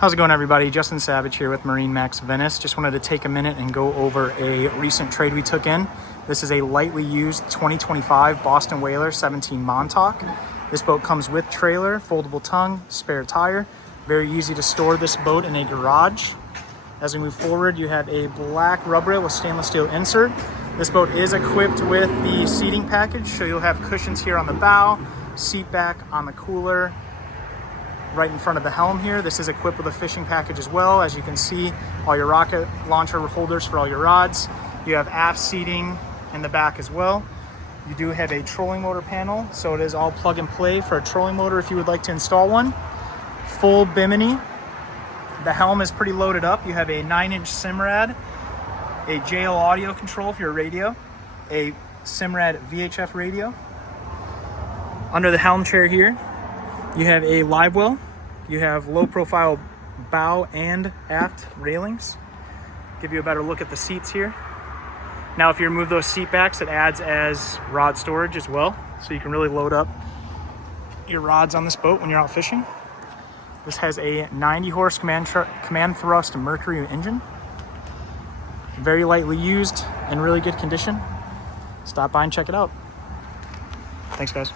How's it going, everybody? Justin Savage here with MarineMax Venice. Just wanted to take a minute and go over a recent trade we took in. This is a lightly used 2025 Boston Whaler 17 Montauk. This boat comes with trailer, foldable tongue, spare tire. Very easy to store this boat in a garage. As we move forward, you have a black rub rail with stainless steel insert. This boat is equipped with the seating package, so you'll have cushions here on the bow, seat back on the cooler, right in front of the helm here. This is equipped with a fishing package as well. As you can see, all your rocket launcher holders for all your rods. You have aft seating in the back as well. You do have a trolling motor panel, so it is all plug and play for a trolling motor if you would like to install one. Full bimini. The helm is pretty loaded up. You have a 9-inch Simrad, a JL audio control for your radio, a Simrad VHF radio. Under the helm chair here, you have a live well. You have low profile bow and aft railings. Give you a better look at the seats here. Now, if you remove those seat backs, it adds as rod storage as well. So you can really load up your rods on this boat when you're out fishing. This has a 90 horse command thrust Mercury engine. Very lightly used, in really good condition. Stop by and check it out. Thanks, guys.